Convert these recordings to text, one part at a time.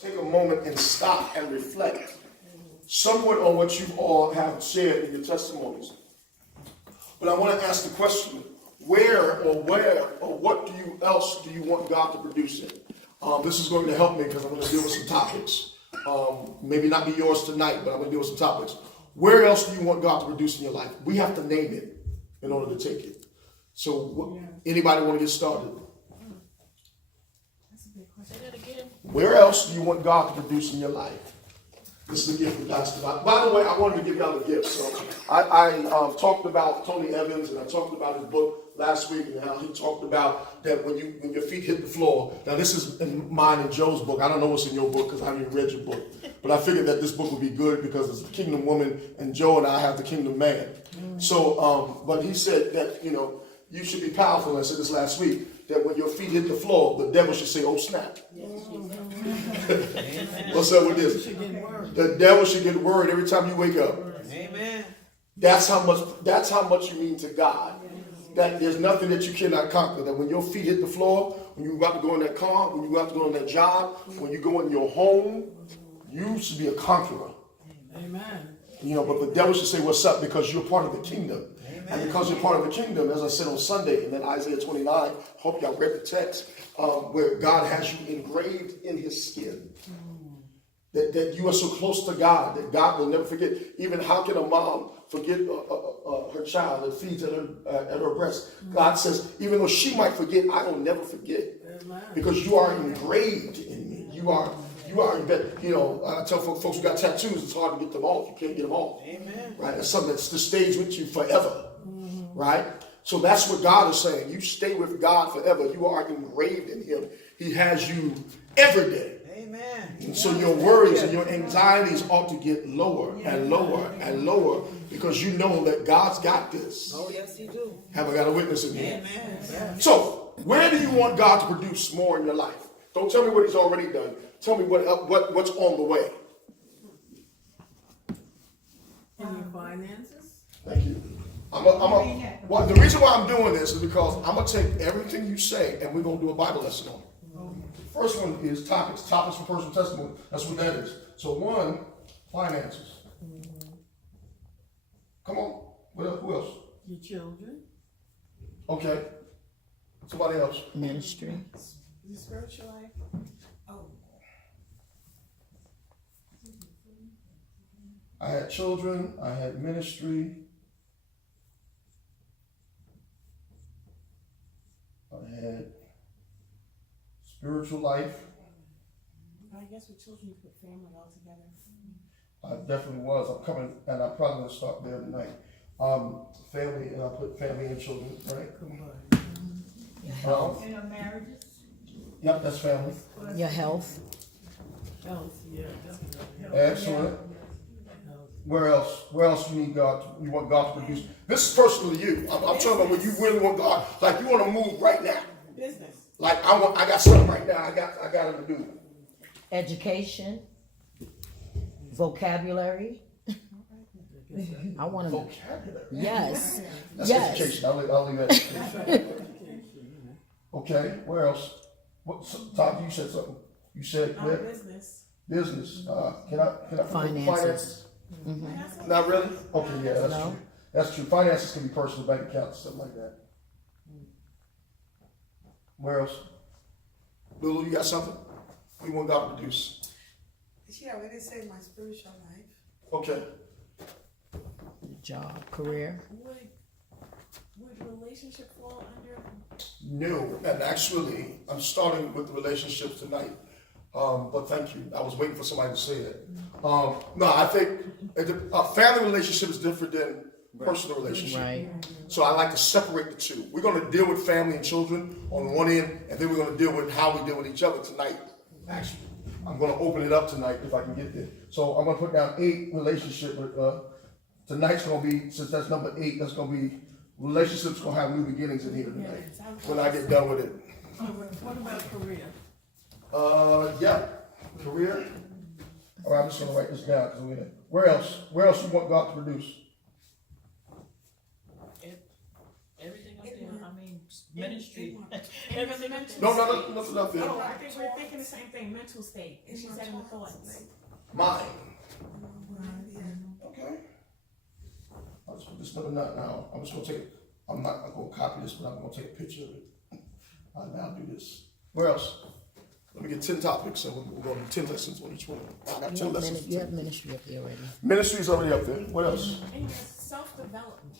Take a moment and stop and reflect somewhat on what you all have shared in your testimonies. But I want to ask the question, where or what else do you want God to produce in? This is going to help me because I'm going to deal with some topics. Maybe not be yours tonight, but I'm going to deal with some topics. Where else do you want God to produce in your life? We have to name it in order to take it. So anybody want to get started? Say that again. Where else do you want God to produce in your life? This is a gift from Pastor. By the way, I wanted to give y'all a gift. So I talked about Tony Evans, and I talked about his book last week, and how he talked about that when your feet hit the floor. Now this is in mine and Joe's book. I don't know what's in your book because I haven't even read your book. But I figured that this book would be good because it's the Kingdom Woman, and Joe and I have the Kingdom Man. So, but he said that you should be powerful. I said this last week. That when your feet hit the floor, the devil should say, "Oh snap!" What's up with this? The devil should get worried every time you wake up. Amen. That's how much you mean to God. That there's nothing that you cannot conquer. That when your feet hit the floor, when you're about to go in that car, when you're about to go in that job, when you go in your home, you should be a conqueror. Amen. But the devil should say, "What's up?" Because you're part of the kingdom. And because you're part of the kingdom, as I said on Sunday, and then Isaiah 29, hope y'all read the text, where God has you engraved in his skin. That you are so close to God, that God will never forget. Even how can a mom forget her child that feeds at her breast? God says, even though she might forget, I will never forget. Because you are engraved in me. You are embedded. I tell folks who got tattoos, it's hard to get them off. You can't get them off. Amen. Right? That's something that's to stays with you forever. Right? So that's what God is saying. You stay with God forever. You are engraved in him. He has you every day. Amen. And so your worries and your anxieties ought to get lower and lower and lower because you know that God's got this. Oh, yes, he do. Have I got a witness in here? Amen. So where do you want God to produce more in your life? Don't tell me what he's already done. Tell me what's on the way. In your finances? Thank you. The reason why I'm doing this is because I'm going to take everything you say and we're going to do a Bible lesson on it. First one is topics for personal testimony. That's what that is. So one, finances. Come on. Who else? Your children? Okay. Somebody else. Ministry. Your spiritual life? Oh. I had children. I had ministry. I had spiritual life. I guess with children you put family all together. I definitely was. I'm coming, and I'm probably going to start there tonight. Family, and I put family and children, right? In our marriages? Yep, that's family. Your health. Health, yeah, definitely. Excellent. Where else? Where else you need God? You want God to produce? This is personal to you. I'm talking about when you really want God, like you want to move right now. Business. Like I got something right now. I got him to do. Education. Vocabulary. I want to. Vocabulary. Yes. That's Yes. education. I'll leave that. Okay. Where else? Todd, you said something. You said where? Business. Business. Can I put Finances. finances? Not really? Okay, yeah, that's No. true. That's true. Finances can be personal, bank accounts, stuff like that. Where else? Lulu, you got something? What do you want God to produce? She already said my spiritual life. Okay. Job, career. Would relationship fall under? No, and actually, I'm starting with the relationships tonight. But thank you. I was waiting for somebody to say it. No, I think a family relationship is different than personal relationship. Right. So I like to separate the two. We're going to deal with family and children on one end, and then we're going to deal with how we deal with each other tonight. Actually, I'm going to open it up tonight if I can get there. So I'm going to put down 8 relationship. Tonight's going to be, since that's number 8, that's going to be relationships going to have new beginnings in here tonight when I get done with it. What about career? Yeah, career. All right, I'm just going to write this down because we're in it. Where else? Where else you want God to produce? Everything up there. I mean, Ministry. And the mental No, state. nothing up there. Oh, I think we're thinking the same thing, mental state. And she said in the thoughts. Mine. Okay. I'll just put this number nine now. I'm just gonna take it. I'm not gonna copy this, but I'm gonna take a picture of it. I'll now do this. Where else? Let me get 10 topics, so we're going to do 10 lessons on each one. I got 10 lessons. You have ministry up there already. Ministry's already up there. What else? And your self-development.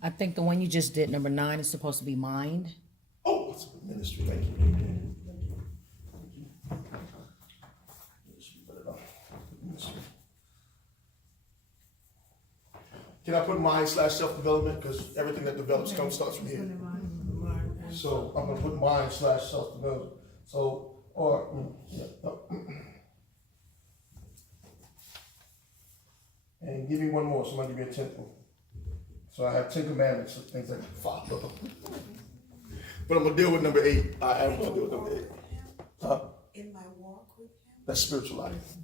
I think the one you just did, number 9, is supposed to be mind. Oh, it's ministry. Thank you. Ministry. Can I put mind / self-development? Because everything that develops starts from here. So I'm gonna put mind / self-development. So, or, yeah. And give me one more. Somebody give me a 10th one. So I have 10 commandments, so things like follow. But I'm gonna deal with number 8. I am gonna deal with number 8. Huh? In my walk with him. That's spiritual life.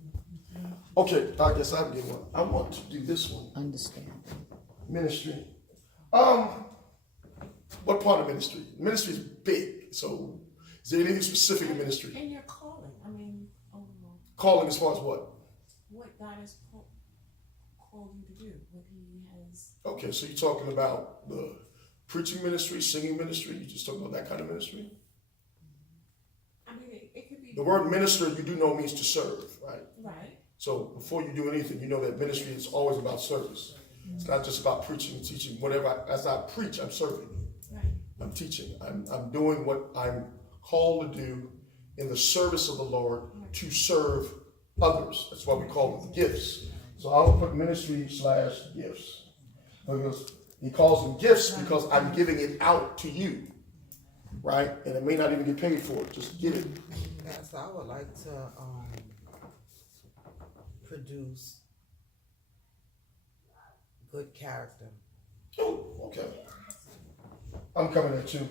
Okay, I guess I can get one. I want to do this one. Understand. Ministry. What part of ministry? Ministry is big. So is there anything specific in ministry? And your calling. I mean, overall, Calling as far as what? what God has called you to do, what He has. Okay, so you're talking about the preaching ministry, singing ministry. You just talking about that kind of ministry? I mean, it could be. The word minister, you do know, means to serve, right? Right. So before you do anything, you know that ministry is always about service. It's not just about preaching and teaching. As I preach, I'm serving. Right. I'm teaching. I'm doing what I'm called to do in the service of the Lord to serve others. That's why we call them gifts. So I will put ministry / gifts. Because he calls them gifts because I'm giving it out to you. Right? And it may not even get paid for it. Just give it. Yes, I would like to produce good character. Oh, okay. I'm coming at you.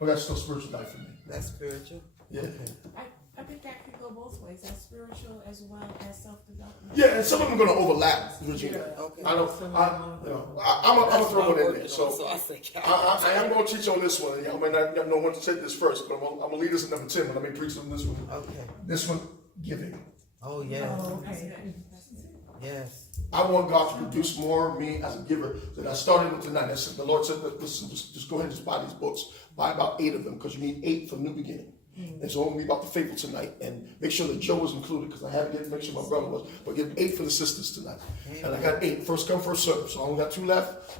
But that's still spiritual life for me. That's spiritual. Yeah. I think that could go both ways, as spiritual as well as self-development. Yeah, and some of them are going to overlap, Regina. Okay. I'm gonna throw one in there. So I say I am going to teach on this one. I mean, I know when to take this first, but I'm gonna lead us in number 10. But let me preach on this one. Okay. This one, giving. Oh, yes. That's good. Yes. I want God to produce more of me as a giver than I started with tonight. I said, the Lord said, listen, just go ahead and just buy these books. Buy about 8 of them because you need 8 for new beginning. And so I'm going to be about the faithful tonight and make sure that Joe was included because I haven't yet to make sure my brother was. But get 8 for the sisters tonight. And I got 8. First come, first serve. So I only got 2 left.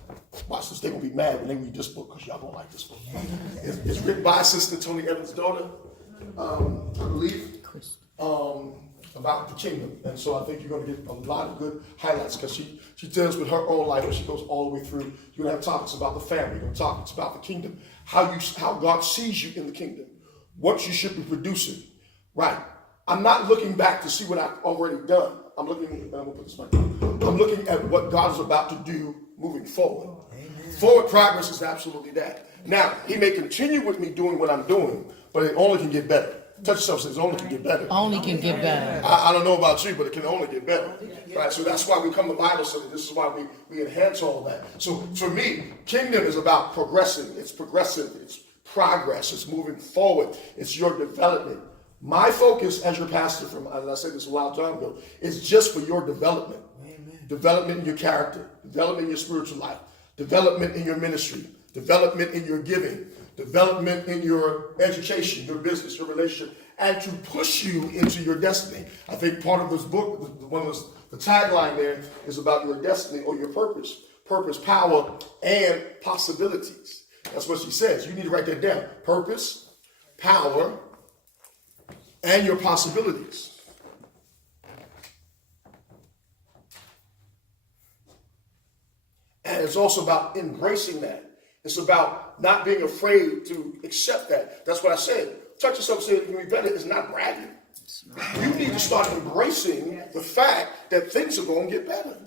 Watch this. They're going to be mad when they read this book because y'all don't like this book. It's written by Sister Tony Evans' daughter, I believe, about the kingdom. And so I think you're going to get a lot of good highlights because she deals with her own life and she goes all the way through. You're going to have topics about the family. You're going to talk about the kingdom, how God sees you in the kingdom. What you should be producing, right? I'm not looking back to see what I've already done. I'm looking at what God is about to do moving forward. Amen. Forward progress is absolutely that. Now, He may continue with me doing what I'm doing, but it only can get better. Touch yourself, says it only can get better. Only can get better. I don't know about you, but it can only get better. Right? So that's why we come to Bible study. This is why we enhance all of that. So for me, kingdom is about progressing. It's progressive. It's progress. It's moving forward. It's your development. My focus as your pastor from, and I said this a while time ago, is just for your development. Amen. Development in your character, development in your spiritual life, development in your ministry, development in your giving, development in your education, your business, your relationship, and to push you into your destiny. I think part of this book, the tagline there is about your destiny or your purpose, power, and possibilities. That's what she says. You need to write that down. Purpose, power, and your possibilities. And it's also about embracing that. It's about not being afraid to accept that. That's what I said. Touch yourself and say it can be better. It's not bragging. You need to start embracing the fact that things are going to get better.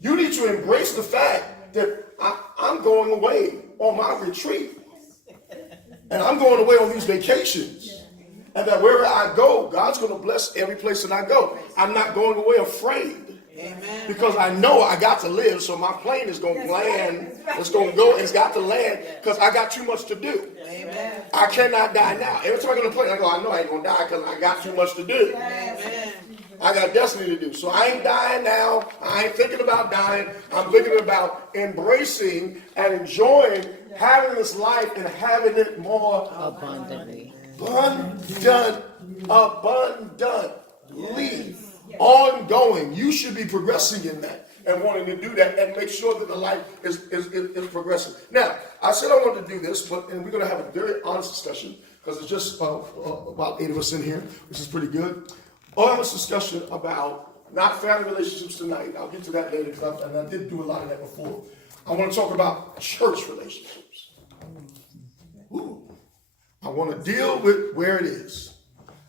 You need to embrace the fact that I'm going away on my retreat. And I'm going away on these vacations. And that wherever I go, God's going to bless every place that I go. I'm not going away afraid. Amen. Because I know I got to live, so my plane is going to land. It's going to go, it's got to land because I got too much to do. Amen. I cannot die now. Every time I get on the plane, I go, I know I ain't going to die because I got too much to do. Amen. I got destiny to do. So I ain't dying now. I ain't thinking about dying. I'm thinking about embracing and enjoying having this life and having it more Abundantly. abundantly, ongoing. You should be progressing in that and wanting to do that and make sure that the life is progressing. Now, I said I wanted to do this, and we're going to have a very honest discussion because it's just about 8 of us in here, which is pretty good. Honest discussion about not family relationships tonight. I'll get to that later because I did do a lot of that before. I want to talk about church relationships. Ooh. I want to deal with where it is,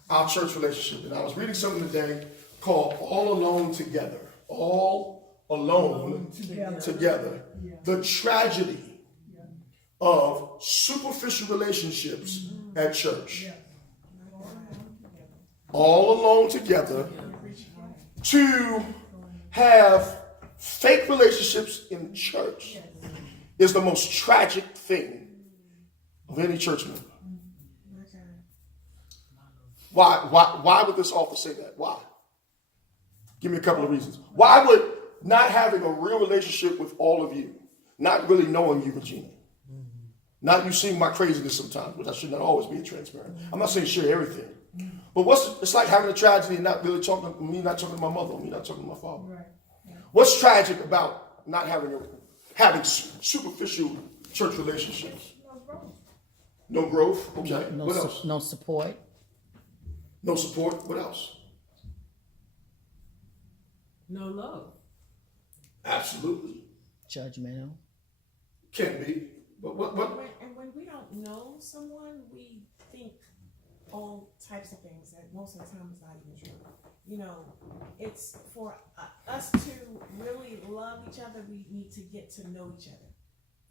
our church relationship. And I was reading something today called All Alone Together. All Alone Together. The tragedy of superficial relationships at church. All alone together to have fake relationships in church is the most tragic thing of any church member. Why would this author say that? Why? Give me a couple of reasons. Why would not having a real relationship with all of you, not really knowing you, Regina, not you seeing my craziness sometimes, which I should not always be transparent. I'm not saying share everything. But it's like having a tragedy and not really talking to me, not talking to my mother, me not talking to my father. Right. Yeah. What's tragic about not having superficial church relationships? No growth. Okay. What else? No support. No support. What else? No love. Absolutely. Judgmental. Can be. But what? And when we don't know someone, we think all types of things that most of the time is not even true. You know, it's for us to really love each other, we need to get to know each other.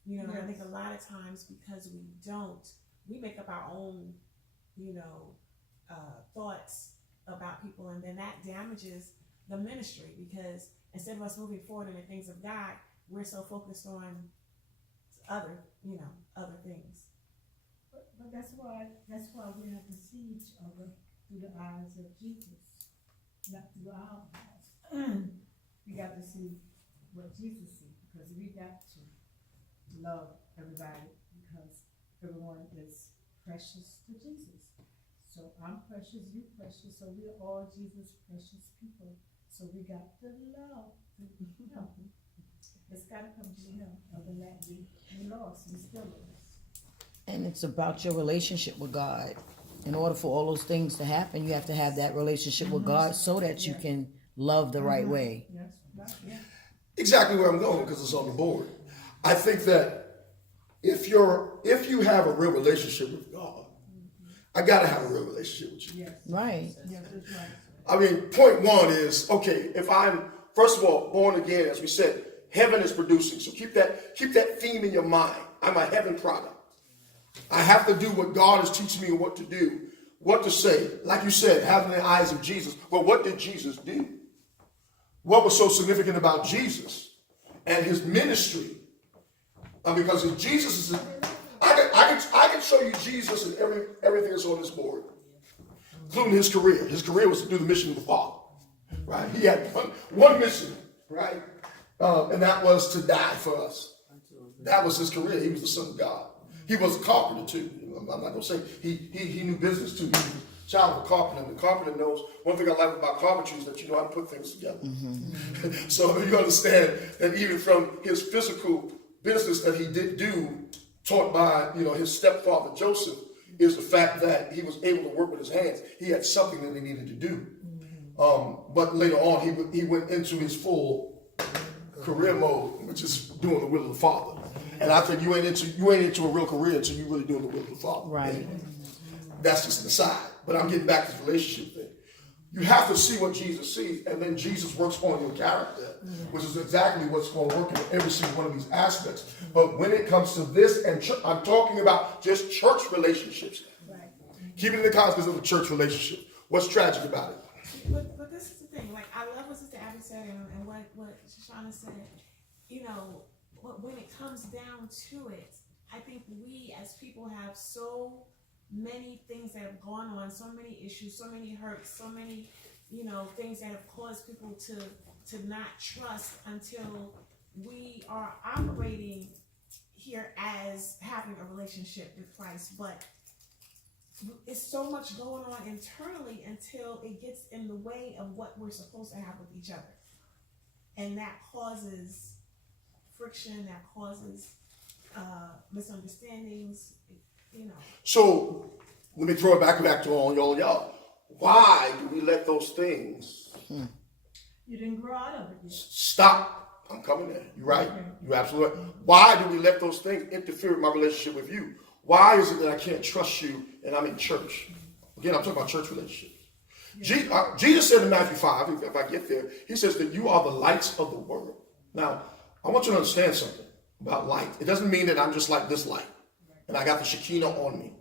You know, and I think a lot of times because we don't, we make up our own, thoughts about people, and then that damages the ministry because instead of us moving forward in the things of God, we're so focused on other things. But that's why we have to see each other through the eyes of Jesus, not through our eyes. We got to see what Jesus sees because we got to love everybody because everyone is precious to Jesus. So I'm precious, you precious, so we're all Jesus precious people. So we got to love him. It's got to come to him. Other than that, we lost, we still lost. And it's about your relationship with God. In order for all those things to happen, you have to have that relationship with God so that you can love the right way. Yes, right, yeah. Exactly where I'm going because it's on the board. I think that if you have a real relationship with God, I gotta have a real relationship with you. Yes. Right. Yes, that's right. I mean, point one is, okay, if I'm, first of all, born again, as we said, heaven is producing. So keep that theme in your mind. I'm a heaven product. I have to do what God is teaching me what to do, what to say. Like you said, having the eyes of Jesus. Well, what did Jesus do? What was so significant about Jesus and his ministry? Because if Jesus is, I can show you Jesus and everything that's on this board, including his career. His career was to do the mission of the Father, right? He had one mission, right? And that was to die for us. That was his career. He was the Son of God. He was a carpenter too. I'm not going to say he knew business too. He was a child of a carpenter. And the carpenter knows, one thing I like about carpentry is that you know how to put things together. Mm-hmm. So you understand that even from his physical business that he did do, taught by his stepfather Joseph, is the fact that he was able to work with his hands. He had something that he needed to do. But later on, he went into his full career mode, which is doing the will of the Father. And I think you ain't into a real career until you really doing the will of the Father. Right. And that's just an aside. But I'm getting back to the relationship thing. You have to see what Jesus sees, and then Jesus works on your character, which is exactly what's going to work in every single one of these aspects. But when it comes to this, and I'm talking about just church relationships. Right. Keep it in the context of a church relationship. What's tragic about it? But this is the thing. Like, I love what Sister Abby said and what Shoshana said. You know, when it comes down to it, I think we as people have so many things that have gone on, so many issues, so many hurts, so many, you know, things that have caused people to not trust until we are operating here as having a relationship with Christ. But it's so much going on internally until it gets in the way of what we're supposed to have with each other. And that causes friction, that causes misunderstandings, you know. So let me throw it back to all y'all. Why do we let those things You didn't grow out of it yet. stop? I'm coming there. You're right. You're absolutely right. Why do we let those things interfere with my relationship with you? Why is it that I can't trust you and I'm in church? Again, I'm talking about church relationships. Jesus said in Matthew 5, if I get there, he says that you are the lights of the world. Now, I want you to understand something about light. It doesn't mean that I'm just like this light and I got the Shekinah on me.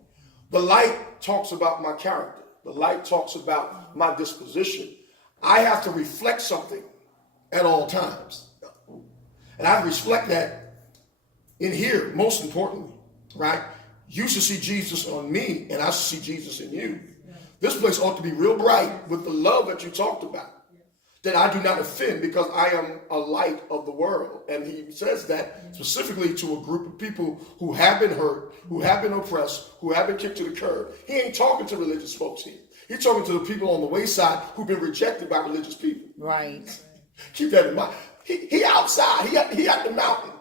The light talks about my character. The light talks about my disposition. I have to reflect something at all times. And I reflect that in here, most importantly, right? You should see Jesus on me, and I should see Jesus in you. This place ought to be real bright with the love that you talked about. That I do not offend because I am a light of the world. And he says that specifically to a group of people who have been hurt, who have been oppressed, who have been kicked to the curb. He ain't talking to religious folks here. He's talking to the people on the wayside who've been rejected by religious people. Right. Keep that in mind. He outside. He at the mountain.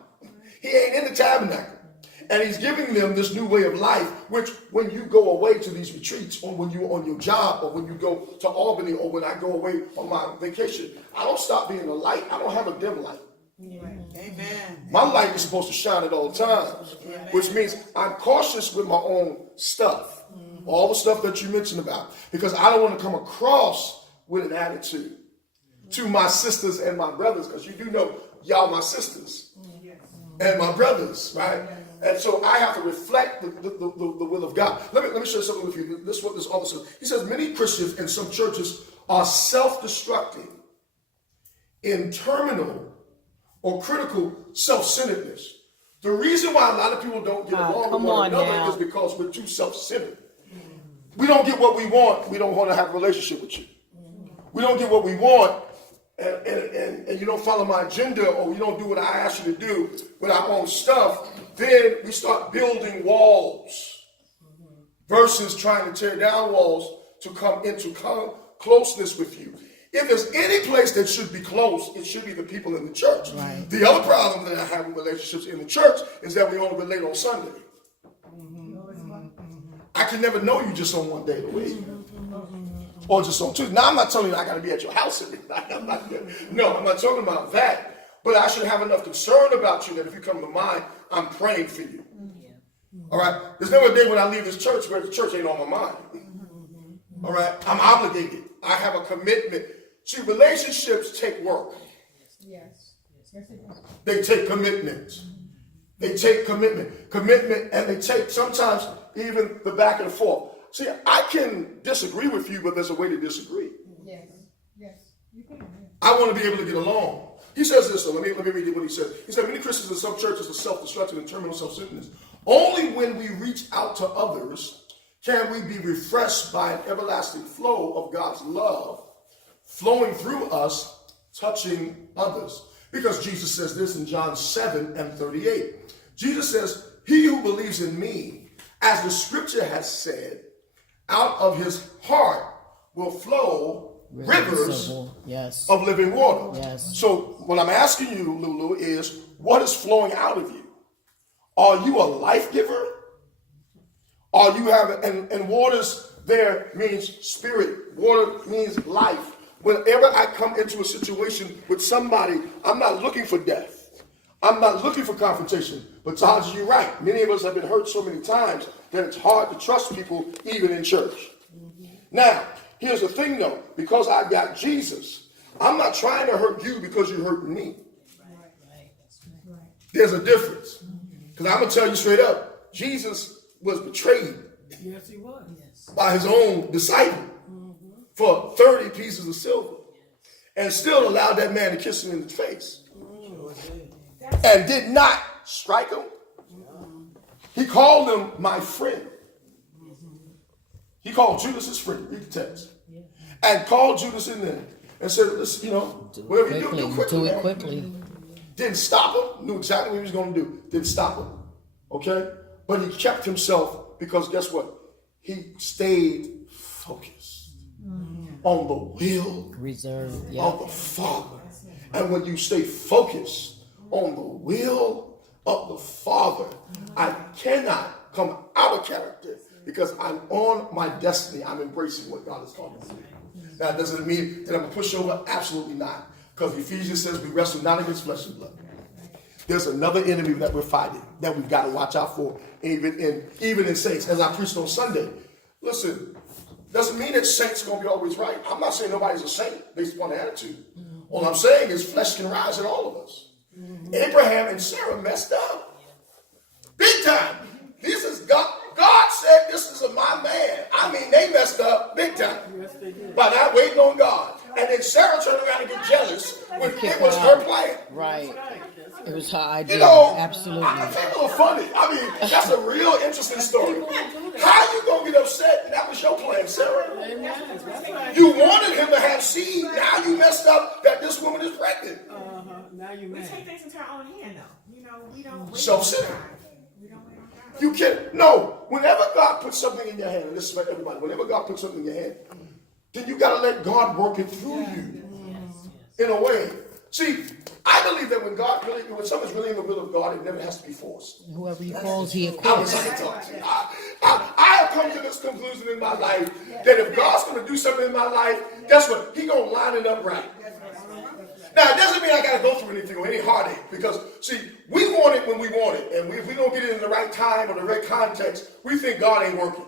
He ain't in the tabernacle. And he's giving them this new way of life, which when you go away to these retreats, or when you're on your job, or when you go to Albany, or when I go away on my vacation, I don't stop being a light. I don't have a dim light. Amen. My light is supposed to shine at all times, which means I'm cautious with my own stuff, all the stuff that you mentioned about, because I don't want to come across with an attitude to my sisters and my brothers, because you do know y'all my sisters and my brothers, right? And so I have to reflect the will of God. Let me share something with you. This is what this author says. He says many Christians in some churches are self-destructing in terminal or critical self-centeredness. The reason why a lot of people don't get along with one another is because we're too self-centered. We don't get what we want. We don't want to have a relationship with you. We don't get what we want. And you don't follow my agenda, or you don't do what I ask you to do with our own stuff, then we start building walls versus trying to tear down walls to come into closeness with you. If there's any place that should be close, it should be the people in the church. Right. The other problem that I have with relationships in the church is that we only relate on Sunday. I can never know you just on one day of the week. Or just on Tuesday. Now, I'm not telling you I got to be at your house every night. I'm not talking about that. But I should have enough concern about you that if you come to mine, I'm praying for you. All right? There's never a day when I leave this church where the church ain't on my mind. All right? I'm obligated. I have a commitment. See, relationships take work. Yes. Yes, it does. They take commitment. They take commitment. Commitment, and they take sometimes even the back and forth. See, I can disagree with you, but there's a way to disagree. Yes. Yes. You can. I want to be able to get along. He says this, so let me read what he said. He said, many Christians in some churches are self-destructive and terminal self-centeredness. Only when we reach out to others can we be refreshed by an everlasting flow of God's love flowing through us, touching others. Because Jesus says this in John 7:38. Jesus says, he who believes in me, as the scripture has said, out of his heart will flow rivers of living water. Yes. So what I'm asking you, Lulu, is what is flowing out of you? Are you a life giver? Are you and waters there means spirit. Water means life. Whenever I come into a situation with somebody, I'm not looking for death. I'm not looking for confrontation. But Taj, you're right. Many of us have been hurt so many times that it's hard to trust people even in church. Now, here's the thing though. Because I got Jesus, I'm not trying to hurt you because you hurt me. There's a difference. Because I'm going to tell you straight up, Jesus was betrayed. Yes, he was. By his own disciple for 30 pieces of silver and still allowed that man to kiss him in the face and did not strike him. He called him my friend. He called Judas his friend. Read the text. And called Judas in there and said, listen, you know, whatever you do quickly. Do it man. quickly. Didn't stop him. Knew exactly what he was going to do. Didn't stop him. Okay? But he kept himself because guess what? He stayed focused on the will Reserved. Yeah. of the Father. And when you stay focused on the will of the Father, I cannot come out of character because I'm on my destiny. I'm embracing what God has called me to do. Now, does it mean that I'm a pushover? Absolutely not. Because Ephesians says we wrestle not against flesh and blood. There's another enemy that we're fighting that we've got to watch out for, even in saints. As I preached on Sunday, listen, doesn't mean that saints are going to be always right. I'm not saying nobody's a saint based upon the attitude. All I'm saying is flesh can rise in all of us. Abraham and Sarah messed up. Big time. This is God. God said this is my man. I mean, they messed up big time by not waiting on God. And then Sarah turned around and get jealous when it was her plan. Right. It was her idea. You know, Absolutely. People are funny. I mean, that's a real interesting story. How you gonna get upset? And that was your plan, Sarah. You wanted him to have seed. Now you messed up that this woman is pregnant. Now you We mad. take things into our own hand, though. You know, we don't wait Self-centered. on God. We don't wait on God. You can't. No. Whenever God puts something in your hand, and this is for everybody. Whenever God puts something in your hand, then you got to let God work it through you in a way. See, I believe that when something's really in the will of God, it never has to be forced. Whoever he calls, he I equips. wish I could talk to you. I have come to this conclusion in my life that if God's going to do something in my life, guess what? He's going to line it up right. Now, it doesn't mean I got to go through anything or any heartache because, see, we want it when we want it. And if we don't get it in the right time or the right context, we think God ain't working.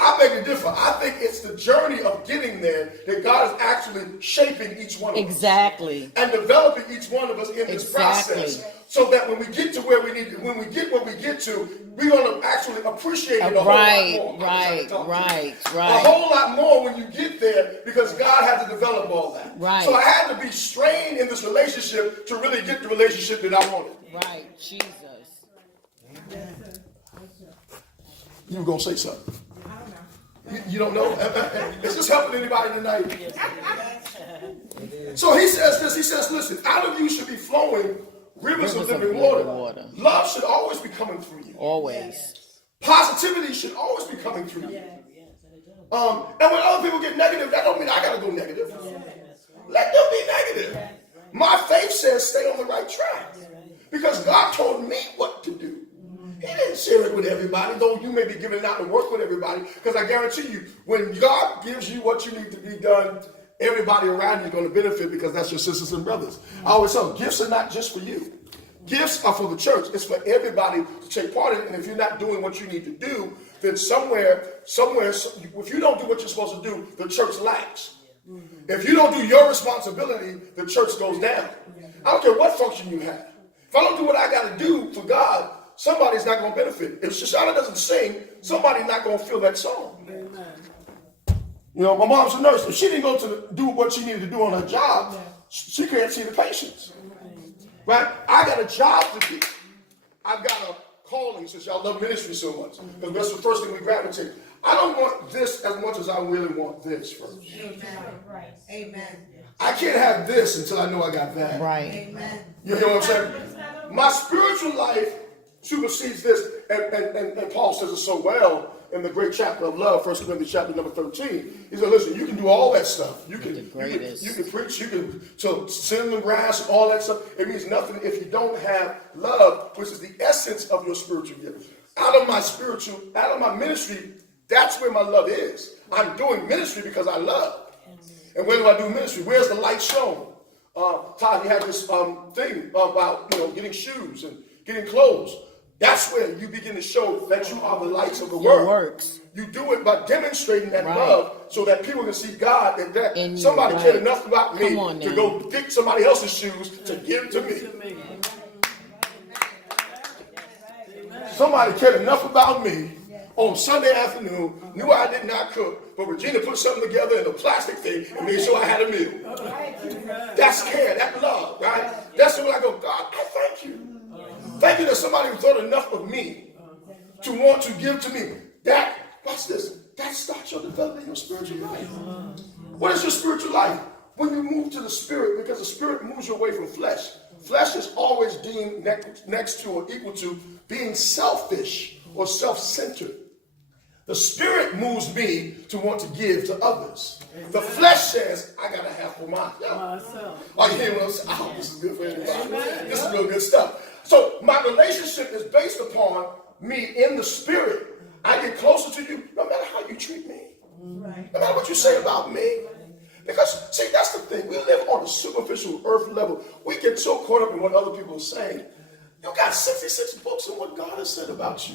I beg to differ. I think it's the journey of getting there that God is actually shaping each one of us. Exactly. And developing each one of us in this Exactly. process. So that when we get to where we need to, when we get what we get to, we're going to actually appreciate it a whole Right, lot more. right. A whole lot more when you get there because God had to develop all that. Right. So I had to be strained in this relationship to really get the relationship that I wanted. Right. Jesus. You were going to say something. I don't know. You don't know? Is this helping anybody tonight? So he says this. He says, listen, out of you should be flowing rivers of living water. Love should always be coming through you. Always. Positivity should always be coming through you. And when other people get negative, that don't mean I got to go negative. Let them be negative. My faith says stay on the right track. Because God told me what to do. He didn't share it with everybody, though you may be giving it out to work with everybody. Because I guarantee you, when God gives you what you need to be done, everybody around you is going to benefit because that's your sisters and brothers. I always tell them, gifts are not just for you. Gifts are for the church. It's for everybody to take part in it. And if you're not doing what you need to do, then somewhere, if you don't do what you're supposed to do, the church lacks. If you don't do your responsibility, the church goes down. I don't care what function you have. If I don't do what I got to do for God, somebody's not going to benefit. If Shoshana doesn't sing, somebody's not going to feel that song. You know, my mom's a nurse. If she didn't go to do what she needed to do on her job, she can't see the patients. Right? I got a job to do. I've got a calling since y'all love ministry so much. Because that's the first thing we gravitate. I don't want this as much as I really want this first. Amen. Right. Amen. I can't have this until I know I got that. Right. Amen. You hear what I'm saying? My spiritual life supersedes this. And Paul says it so well in the great chapter of love, 1 Corinthians chapter number 13. He said, listen, you can do all that stuff. You can preach, you can send the grass, all that stuff. It means nothing if you don't have love, which is the essence of your spiritual gift. Out of my ministry, that's where my love is. I'm doing ministry because I love. And where do I do ministry? Where's the light shown? Todd, you had this thing about getting shoes and getting clothes. That's where you begin to show that you are the lights of the world. Works. You do it by demonstrating that love so that people can see God and that In you, somebody cared enough about me on to now. go pick somebody else's shoes to give to me. Somebody cared enough about me on Sunday afternoon, knew I did not cook, but Regina put something together in a plastic thing and made sure I had a meal. That's care, that's love, right? That's when I go, God, I thank you. Thank you that somebody thought enough of me to want to give to me. That, watch this, that starts your development in your spiritual life. What is your spiritual life? When you move to the spirit, because the spirit moves you away from flesh. Flesh is always deemed next to or equal to being selfish or self-centered. The spirit moves me to want to give to others. The flesh says, I got to have for myself. Are you hearing what I'm saying? Oh, this is good for everybody. This is real good stuff. So my relationship is based upon me in the spirit. I get closer to you no matter how you treat me. No matter what you say about me. Because, see, that's the thing. We live on a superficial earth level. We get so caught up in what other people are saying. You got 66 books on what God has said about you.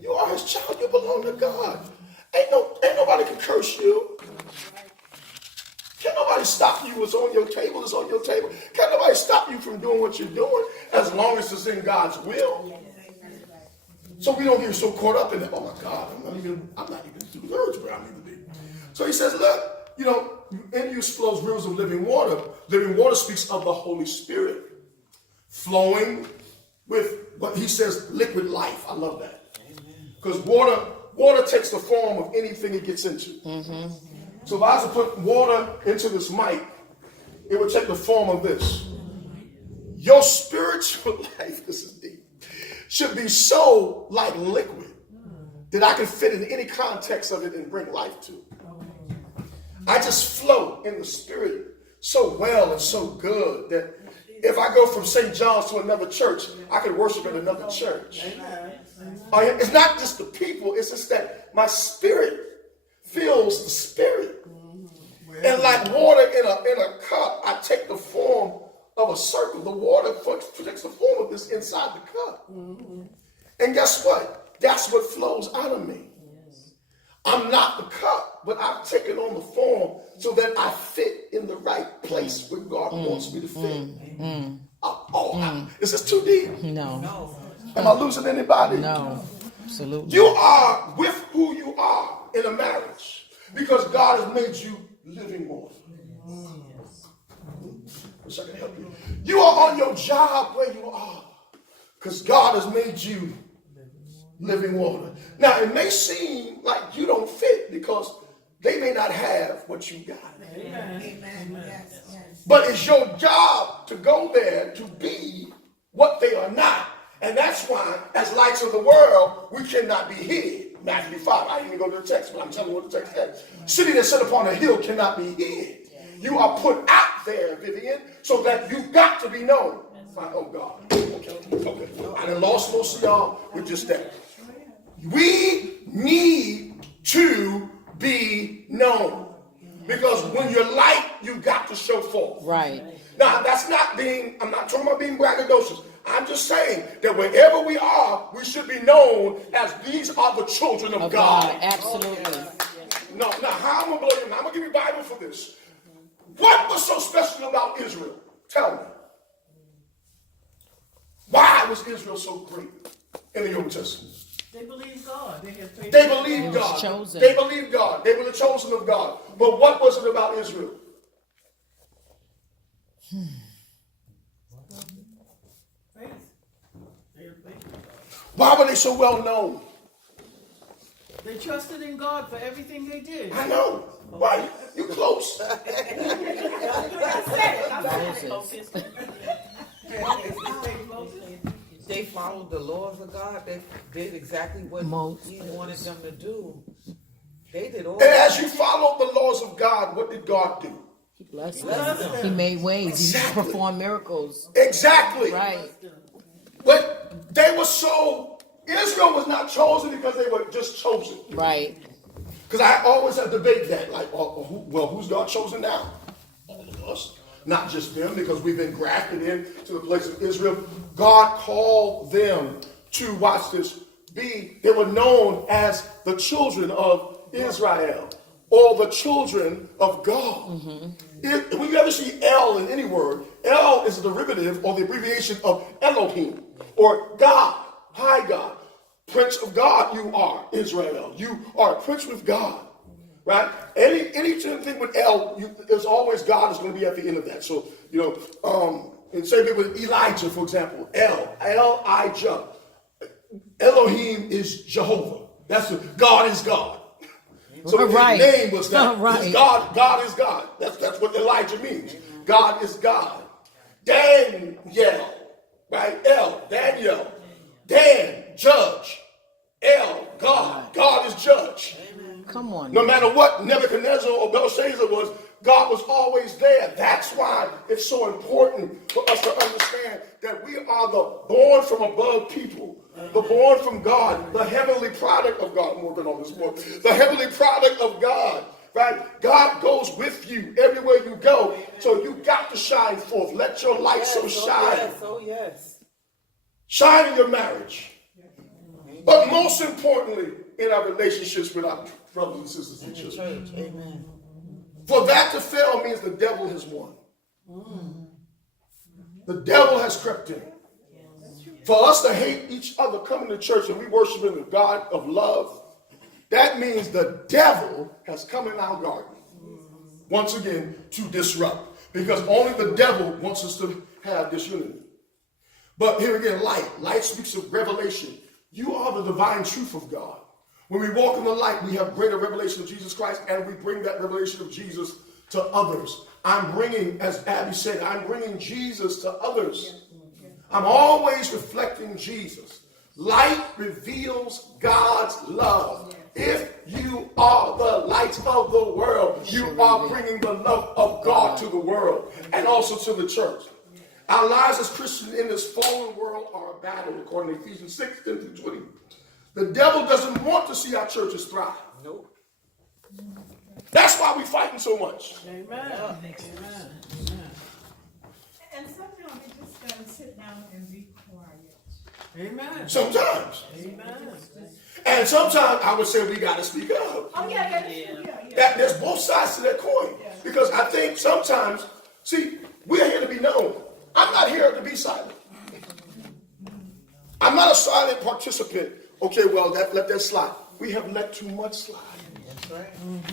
You are his child. You belong to God. Ain't nobody can curse you. Can't nobody stop you. What's on your table is on your table. Can't nobody stop you from doing what you're doing as long as it's in God's will. So we don't get so caught up in it. Oh my God, I'm not even 2/3 where I need to be. So he says, look, you know, in you flows rivers of living water. Living water speaks of the Holy Spirit flowing with what he says, liquid life. I love that. Because water takes the form of anything it gets into. So if I was to put water into this mic, it would take the form of this. Your spiritual life, this is deep, should be so like liquid that I can fit in any context of it and bring life to. I just flow in the spirit so well and so good that if I go from St. John's to another church, I can worship in another church. It's not just the people, it's just that my spirit feels the spirit. And like water in a cup, I take the form of a circle. The water takes the form of this inside the cup. And guess what? That's what flows out of me. I'm not the cup, but I've taken on the form so that I fit in the right place where God wants me to fit. Is this too deep? No. Am I losing anybody? No. Absolutely. You are with who you are in a marriage because God has made you living water. Wish I could help you. You are on your job where you are because God has made you living water. Now, it may seem like you don't fit because they may not have what you got. Amen. Yes. But it's your job to go there to be what they are not. And that's why, as lights of the world, we cannot be hid. Matthew 5. I didn't even go to the text, but I'm telling you what the text says. City that's set upon a hill cannot be hid. You are put out there, Vivian, so that you've got to be known. Oh, God. Okay. I done lost most of y'all with just that. We need to be known. Because when you're light, you've got to show forth. Right. Now, I'm not talking about being braggadocious. I'm just saying that wherever we are, we should be known as these are the children of God. Absolutely. Now, how I'm going to blow you? I'm going to give you a Bible for this. What was so special about Israel? Tell me. Why was Israel so great in the Old Testament? They believed God. They had faith. They believed They was God. chosen. They believed God. They were the chosen of God. But what was it about Israel? Faith. They had faith. Why were they so well known? They trusted in God for everything they did. I know. Why? You close. They followed the laws of God. They did exactly what He wanted them to do. They did all And as you followed the laws of God, what did God do? He blessed them. He made ways. Exactly. He performed miracles. Exactly. Right. But they were Israel was not chosen because they were just chosen. Right. Because I always have debated that. Like, who's God chosen now? All of us. Not just them, because we've been grafted into the place of Israel. God called them to, watch this, they were known as the children of Israel, or the children of God. When you ever see El in any word, El is a derivative or the abbreviation of Elohim, or God, high God. prince of God you are, Israel. You are a prince with God, right? Anything with L, there's always God is going to be at the end of that. So, and same thing with Elijah, for example. Elijah. Elohim is Jehovah. God is God. So his name was that. Right. God is God. That's what Elijah means. God is God. Daniel, right? Daniel. Dan, judge. God is judge. Come on. No matter what Nebuchadnezzar or Belshazzar was, God was always there. That's why it's so important for us to understand that we are the born from above people, the born from God, the heavenly product of God. I'm working on this more. The heavenly product of God, right? God goes with you everywhere you go, so you got to shine forth. Let your light so shine. Oh yes. Shine in your marriage. But most importantly, in our relationships with our brothers and sisters in church. Amen. For that to fail means the devil has won. The devil has crept in. For us to hate each other coming to church and we worshiping the God of love, that means the devil has come in our garden. Once again, to disrupt. Because only the devil wants us to have disunity. But here again, light. Light speaks of revelation. You are the divine truth of God. When we walk in the light, we have greater revelation of Jesus Christ, and we bring that revelation of Jesus to others. I'm bringing, as Abby said, I'm bringing Jesus to others. I'm always reflecting Jesus. Light reveals God's love. If you are the light of the world, you are bringing the love of God to the world and also to the church. Our lives as Christians in this fallen world are a battle, according to Ephesians 6, 10 through 20. The devil doesn't want to see our churches thrive. Nope. That's why we're fighting so much. Amen. And sometimes we just gotta sit down and be quiet. Amen. Sometimes. Amen. And sometimes I would say we got to speak up. Oh, yeah. There's both sides to that coin. Because I think sometimes, see, we're here to be known. I'm not here to be silent. I'm not a silent participant. Okay, well, let that slide. We have let too much slide. That's right.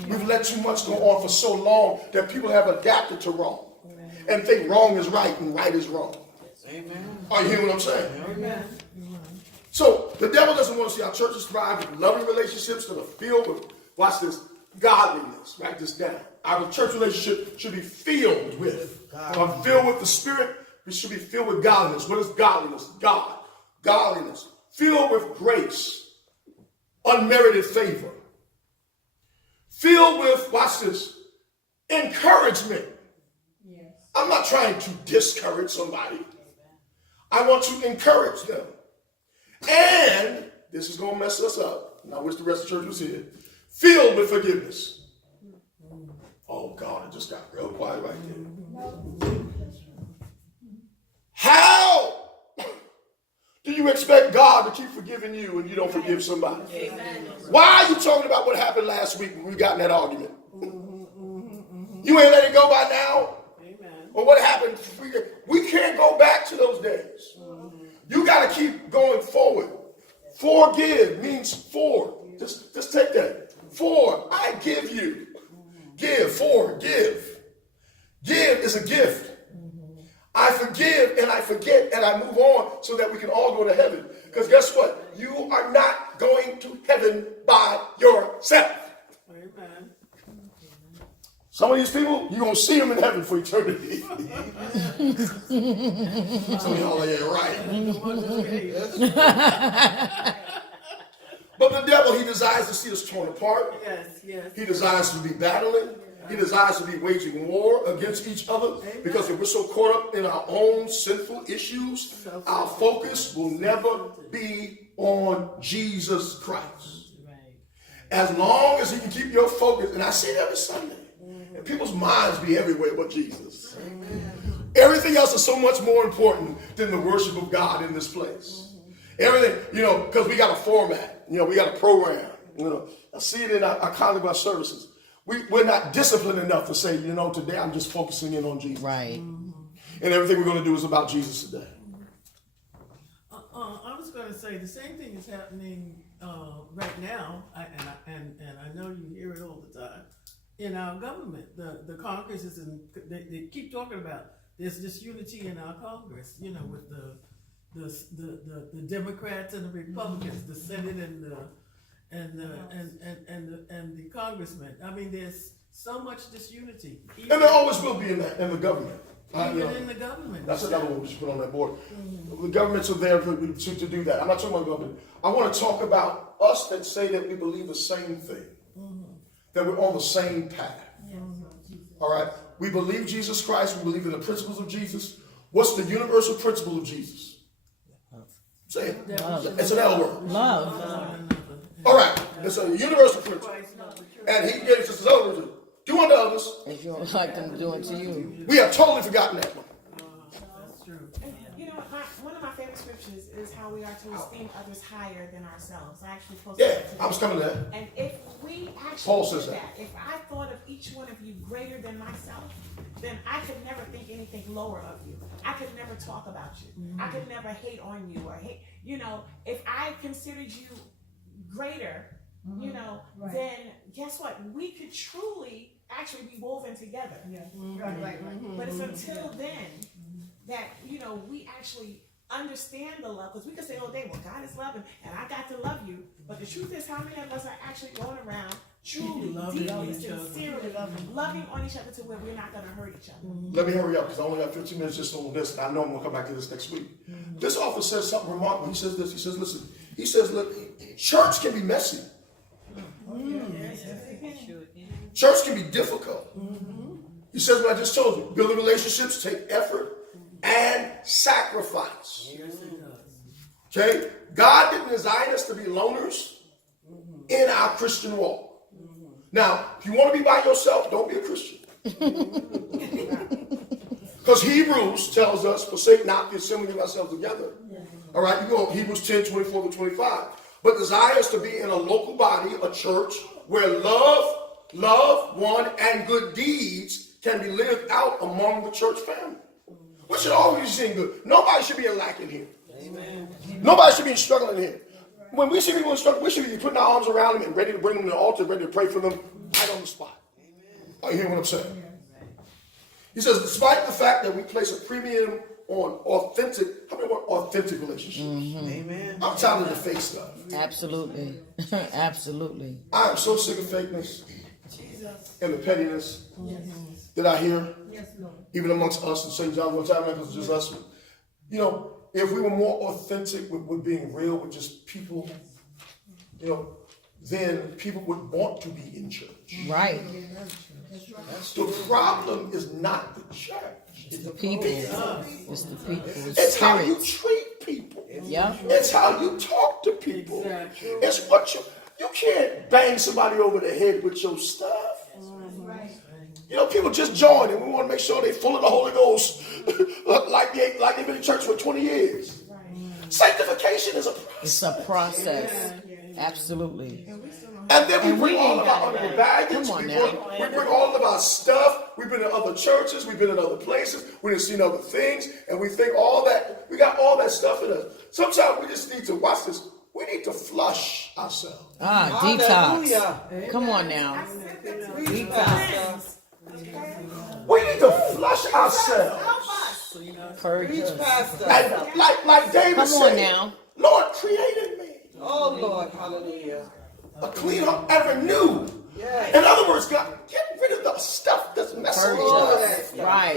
We've let too much go on for so long that people have adapted to wrong and think wrong is right and right is wrong. Amen. Are you hearing what I'm saying? Amen. So the devil doesn't want to see our churches thrive with loving relationships that are filled with, watch this, godliness. Write this down. Our church relationship should be filled with the Spirit. We should be filled with godliness. What is godliness? God. Godliness. Filled with grace. Unmerited favor. Filled with, watch this, encouragement. Yes. I'm not trying to discourage somebody. I want to encourage them. And, this is going to mess us up, and I wish the rest of the church was here, filled with forgiveness. Oh, God, it just got real quiet right there. How do you expect God to keep forgiving you when you don't forgive somebody? Amen. Why are you talking about what happened last week when we got in that argument? You ain't let it go by now? Amen. Or what happened? We can't go back to those days. You got to keep going forward. Forgive means for. Just take that. For, I give you. Give, for, give. Give is a gift. I forgive and I forget and I move on so that we can all go to heaven. Because guess what? You are not going to heaven by yourself. Amen. Some of these people, you're going to see them in heaven for eternity. Some of y'all are right. But the devil, he desires to see us torn apart. Yes. He desires to be battling. He desires to be waging war against each other. Because if we're so caught up in our own sinful issues, our focus will never be on Jesus Christ. As long as he can keep your focus, and I see it every Sunday, and people's minds be everywhere but Jesus. Everything else is so much more important than the worship of God in this place. Everything, because we got a format, we got a program, I see it in our conduct services. We're not disciplined enough to say, today I'm just focusing in on Jesus. Right. And everything we're going to do is about Jesus today. I'm just going going to say the same thing is happening right now, and I know you hear it all the time in our government. The Congress is they keep talking about there's disunity in our Congress. You know, with the Democrats and the Republicans, the Senate and the congressmen. I mean, there's so much disunity. And there always will be in the government. Even in the government. That's another one we should put on that board. The governments are there to do that. I'm not talking about government. I want to talk about us that say that we believe the same thing. That we're on the same path. All right? We believe Jesus Christ. We believe in the principles of Jesus. What's the universal principle of Jesus? Say it. It's an L word. Love. All right. It's a universal principle. And he gave us his others to do unto others. If you don't like them to do it to you. We have totally forgotten that one. That's true. And you know what? One of my favorite scriptures is how we are to esteem others higher than ourselves. I actually posted Yeah, that today. I was coming to that. And if we actually Paul did says that. if I thought of each one of you greater than myself, then I could never think anything lower of you. I could never talk about you. I could never hate on you or hate. You know, if I considered you greater, you know, Right. then guess what? We could truly actually be woven together. Yeah. Right. But it's until then that, you know, we actually understand the love. Because we can say all day, well, God is loving and I got to love you. But the truth is, how many of us are actually going around truly, Loving deeply, on each other. sincerely loving on each other to where we're not going to hurt each other? Let me hurry up because I only got 15 minutes just on this. I know I'm going to come back to this next week. This author says something remarkable. He says this. He says, listen, he says, look, church can be messy. Church can be difficult. He says what I just told you. Building relationships take effort and sacrifice. Yes, it does. Okay? God didn't design us to be loners in our Christian walk. Now, if you want to be by yourself, don't be a Christian. Because Hebrews tells us, forsake not the assembling of ourselves together. All right, you go Hebrews 10, 24 to 25. But desire us to be in a local body, a church, where love, one, and good deeds can be lived out among the church family. We should always be seeing good. Nobody should be lacking here. Amen. Nobody should be struggling here. When we see people in struggle, we should be putting our arms around them and ready to bring them to the altar, ready to pray for them right on the spot. Are you hearing what I'm saying? He says, despite the fact that we place a premium on authentic, how many want authentic relationships? Amen. I'm tired of the fake stuff. Absolutely. Absolutely. I am so sick of fakeness and the pettiness that I hear, Yes, Lord. even amongst us in St. John's one time, because it's just us. You know, if we were more authentic with being real with just people, you know, then people would want to be in church. Right. The problem is not the church. It's The people. It's the people. It's how you Spirits. treat people. Yeah. It's how you talk to people. Exactly. It's what you can't bang somebody over the head with your stuff. Right. You know, people just join and we want to make sure they're full of the Holy Ghost like they've been in church for 20 years. Sanctification is a process. It's a process. Absolutely. And then we And bring we all ain't of our got other that. baggage. Come on We now. bring all of our stuff. We've been in other churches. We've been in other places. We've seen other things. And we think all that, we got all that stuff in us. Sometimes we just need to, watch this, we need to flush ourselves. Ah, detox. Hallelujah. Come on now. Preach, Pastor. We need to flush ourselves. Purge Preach, us. Pastor. And like David Come said, on now. Lord created me Oh, Lord. Hallelujah. a clean heart and renew. Yes. In other words, God, get rid of the stuff that's messing Purge with All of us. that stuff. Right.